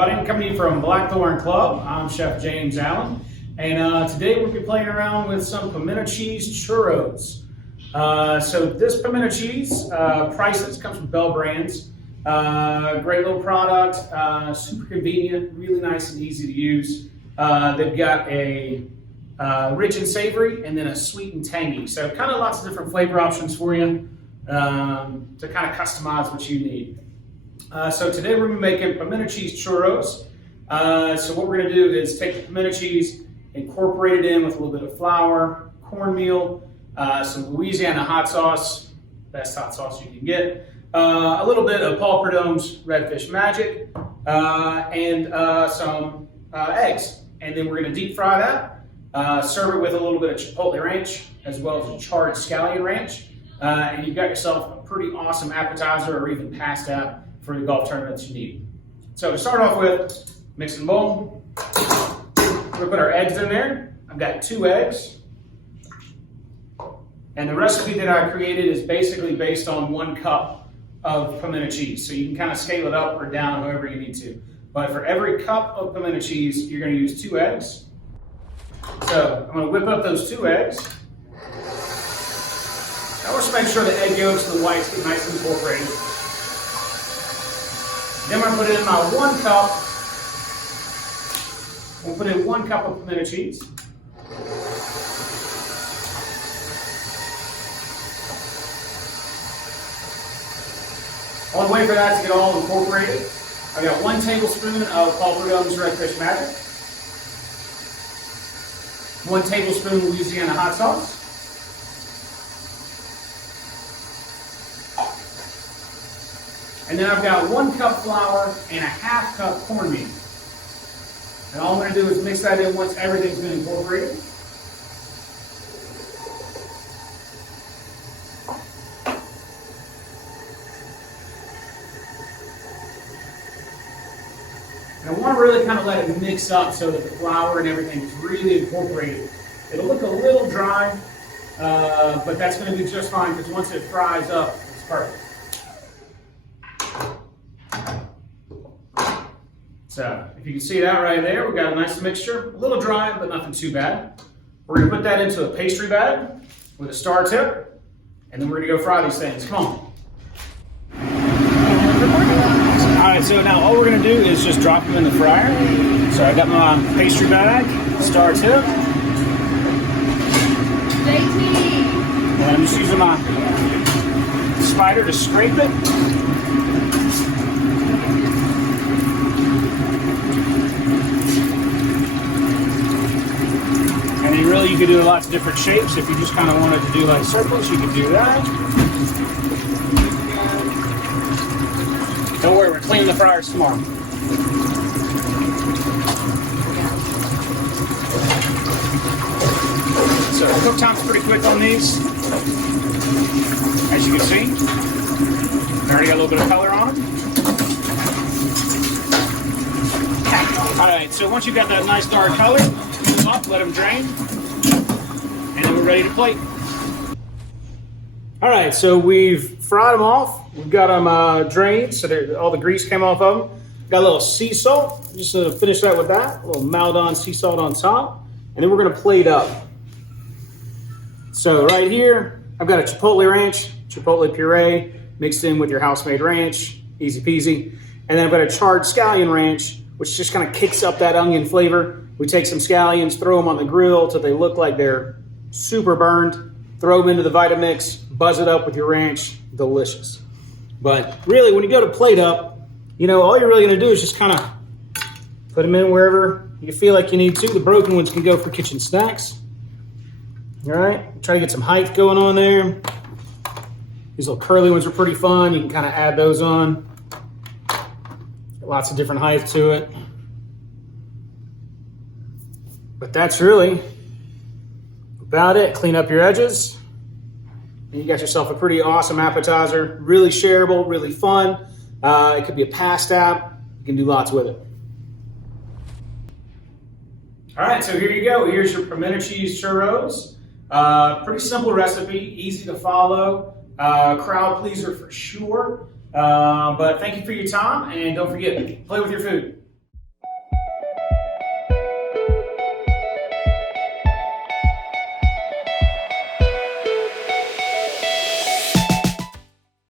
everybody. I'm coming to you from Blackthorn Club. I'm Chef James Allen, and today we'll be playing around with some pimento cheese churros. So this pimento cheese, priceless, comes from Bell Brands. Great little product, super convenient, really nice and easy to use. They've got a rich and savory, and then a sweet and tangy. So kind of lots of different flavor options for you to kind of customize what you need. So today we're going to be making pimento cheese churros. So what we're going to do is take the pimento cheese, incorporate it in with a little bit of flour, cornmeal, some Louisiana hot sauce, best hot sauce you can get, a little bit of Paul Prud'homme's Redfish Magic, and some eggs. And then we're going to deep fry that, serve it with a little bit of Chipotle ranch, as well as a charred scallion ranch. And you've got yourself a pretty awesome appetizer or even pasta for the golf tournaments you need. So to start off with, mixing bowl. We're gonna put our eggs in there. I've got 2 eggs. And the recipe that I created is basically based on 1 cup of pimento cheese. So you can kind of scale it up or down however you need to. But for every cup of pimento cheese, you're gonna use 2 eggs. So I'm gonna whip up those 2 eggs. I want to make sure the egg yolks and the whites get nice and incorporated. Then we're going to put in my 1 cup. We'll put in 1 cup of pimento cheese. I'll wait for that to get all incorporated. I've got 1 tablespoon of Paul Prud'homme's Redfish Magic, 1 tablespoon Louisiana hot sauce, and then I've got 1 cup flour and a 1/2 cup cornmeal. And all I'm going to do is mix that in once everything's been incorporated. And I want to really kind of let it mix up so that the flour and everything is really incorporated. It'll look a little dry, but that's going to be just fine because once it fries up, it's perfect. So if you can see that right there, we've got a nice mixture, a little dry, but nothing too bad. We're going to put that into a pastry bag with a star tip, and then we're going to go fry these things. Come on. All right, so now all we're going to do is just drop them in the fryer. So I got my pastry bag, star tip. And I'm just using my spider to scrape it. And then really you could do lots of different shapes. If you just kind of wanted to do like circles, you could do that. Don't worry, we're cleaning the fryers tomorrow. So the cook time's pretty quick on these. As you can see, they already got a little bit of color on them. All right, so once you've got that nice dark color, heat them up, let them drain, and then we're ready to plate. All right, so we've fried them off. We've got them drained, so all the grease came off of them. Got a little sea salt, just to finish that with that. A little Maldon sea salt on top, and then we're gonna plate up. So right here, I've got a Chipotle ranch, Chipotle puree, mixed in with your house-made ranch, easy peasy. And then I've got a charred scallion ranch, which just kind of kicks up that onion flavor. We take some scallions, throw them on the grill till they look like they're super burned, throw them into the Vitamix, buzz it up with your ranch, delicious. But really, when you go to plate up, you know, all you're really gonna do is just kind of put them in wherever you feel like you need to. The broken ones can go for kitchen snacks. All right, try to get some height going on there. These little curly ones are pretty fun. You can kind of add those on. Lots of different height to it. But that's really about it. Clean up your edges. And you got yourself a pretty awesome appetizer. Really shareable, really fun. It could be a pasta. You can do lots with it. All right, so here you go. Here's your pimento cheese churros. Pretty simple recipe, easy to follow. Crowd pleaser for sure. But thank you for your time, and don't forget, play with your food.